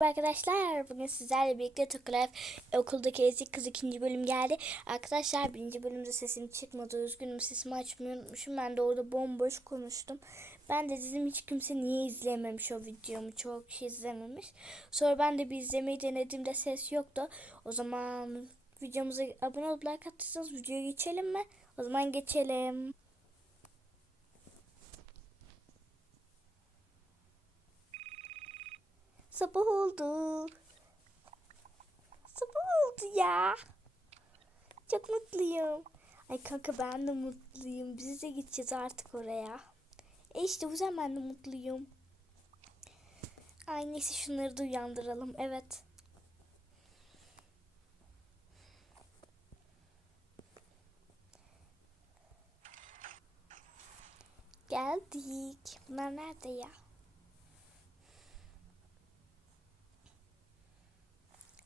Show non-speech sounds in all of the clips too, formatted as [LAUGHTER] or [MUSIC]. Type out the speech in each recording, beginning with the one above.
Arkadaşlar bugün sizlerle birlikte Tokalef okuldaki ezik kız ikinci bölüm geldi. Arkadaşlar birinci bölümde sesim çıkmadı. Üzgünüm sesimi açmayı unutmuşum. Ben de orada bomboş konuştum. Ben de dedim hiç kimse niye izlememiş o videomu. Çok kişi izlememiş. Sonra ben de bir izlemeyi denediğimde ses yoktu. O zaman videomuza abone olup like attıysanız videoya geçelim mi? O zaman geçelim. Sabah oldu. Sabah oldu ya. Çok mutluyum. Ay kanka ben de mutluyum. Biz de gideceğiz artık oraya. E işte o zaman ben de mutluyum. Ay neyse şunları da uyandıralım. Evet. Geldik. Bunlar nerede ya?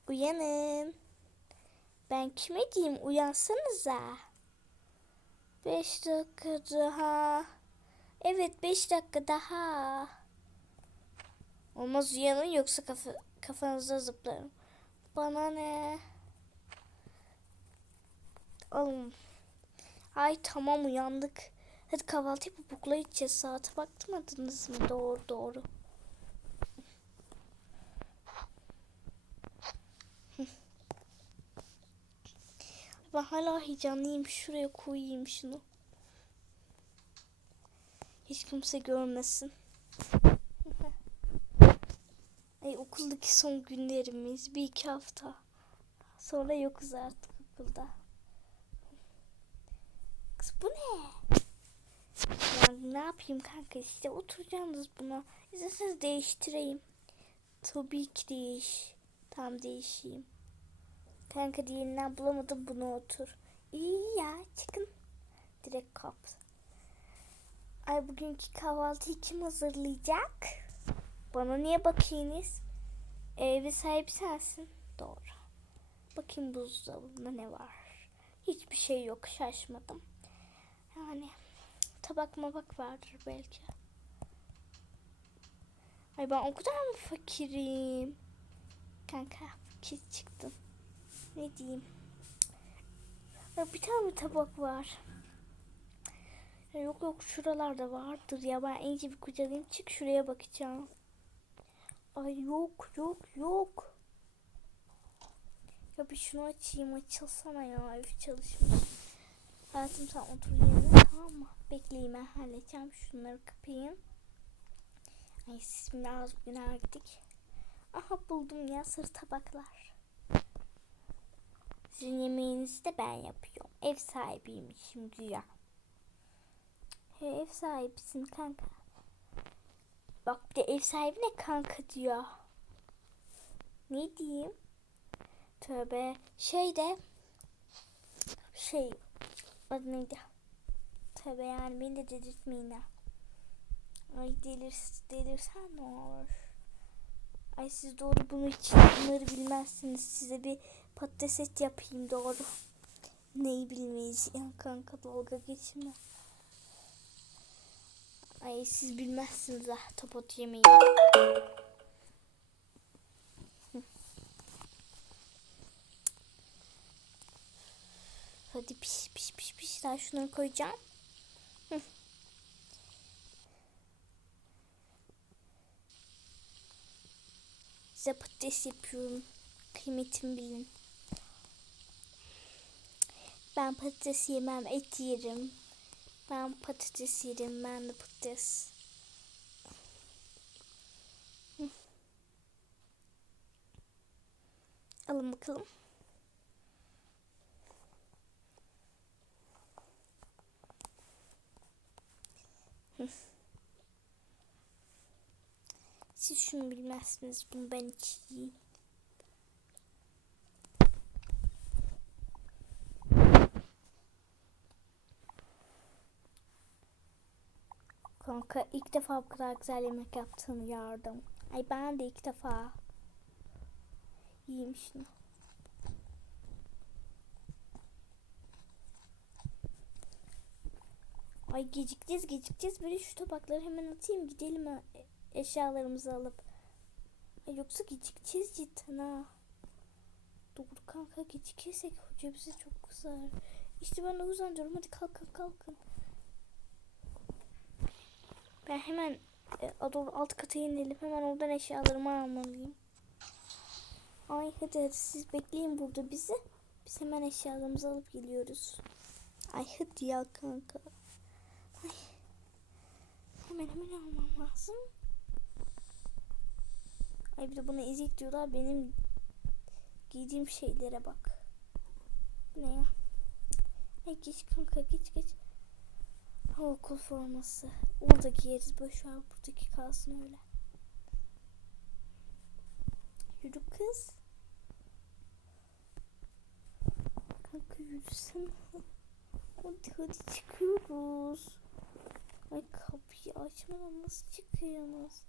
Uyanın. Ben kime diyeyim uyansanıza. Beş dakika daha. Evet beş dakika daha. Olmaz uyanın yoksa kafa, kafanıza zıplarım. Bana ne? Alın. Ay tamam uyandık. Hadi kahvaltı yapıp okula gideceğiz. Saate baktırmadınız mı? Doğru doğru. Ben hala heyecanlıyım. Şuraya koyayım şunu. Hiç kimse görmesin. [LAUGHS] Ay okuldaki son günlerimiz. Bir iki hafta. Sonra yokuz artık okulda. Kız bu ne? Yani ne yapayım kanka işte oturacaksınız buna. İsterseniz değiştireyim. Tabii ki değiş. Tam değişeyim. Kanka diğerinden bulamadım bunu otur. İyi ya çıkın. Direkt kap. Ay bugünkü kahvaltıyı kim hazırlayacak? Bana niye bakıyorsunuz? Evi sahibi sensin. Doğru. Bakayım buzdolabında ne var. Hiçbir şey yok şaşmadım. Yani tabak mabak vardır belki. Ay ben o kadar mı fakirim? Kanka fakir çıktım. Ne diyeyim? Bir tane tabak var. Yok yok şuralarda vardır ya ben iyice bir kucalayayım çık şuraya bakacağım. Ay yok yok yok. Ya bir şunu açayım açılsana ya ev çalışmış. Hayatım sen otur yerine tamam mı? Bekleyin ben halledeceğim şunları kapayım. Ay siz biraz güne gittik. Aha buldum ya sır tabaklar. Sizin yemeğinizi de ben yapıyorum. Ev sahibiymişim güya. He, ev sahibisin kanka. Bak bir de ev sahibine kanka diyor. Ne diyeyim? Tövbe. Şey de şey adı neydi? Tövbe yani beni de delirtmeyin ha. Ay delir, delirsen ne olur? Ay siz doğru bunu hiç bunları bilmezsiniz. Size bir patates et yapayım doğru. Neyi bilmeyiz ya kanka dalga geçme. Ay siz bilmezsiniz ah topot yemeği. [LAUGHS] Hadi piş piş piş piş daha şunları koyacağım. Hı. [LAUGHS] Size patates yapıyorum. Kıymetimi bilin. Ben patates yemem, et yerim. Ben patates yerim, ben de patates. Alın bakalım. Siz şunu bilmezsiniz. Bunu ben içeyim. Kanka ilk defa bu kadar güzel yemek yaptığını gördüm. Ay ben de ilk defa. Yiyeyim şunu. Ay gecikeceğiz gecikeceğiz. Böyle şu tabakları hemen atayım gidelim e- eşyalarımızı alıp. Ay, yoksa gecikeceğiz cidden ha. Doğru kanka gecikirsek hoca bize çok kızar. İşte ben o yüzden diyorum hadi kalkın kalkın. Ben hemen e, doğru alt kata inelim. Hemen oradan eşyalarımı almalıyım. Ay hadi hadi siz bekleyin burada bizi. Biz hemen eşyalarımızı alıp geliyoruz. Ay hadi ya kanka. Ay. Hemen hemen almam lazım. Ay bir de buna ezik diyorlar. Benim giydiğim şeylere bak. Ne ya? Ay geç kanka geç geç. Ha, okul forması. Orada giyeriz. Boş ver buradaki kalsın öyle. Yürü kız. Kanka yürüsene. [LAUGHS] Hadi hadi çıkıyoruz. Ay kapıyı açmadan nasıl çıkıyorsunuz?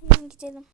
Hemen gidelim.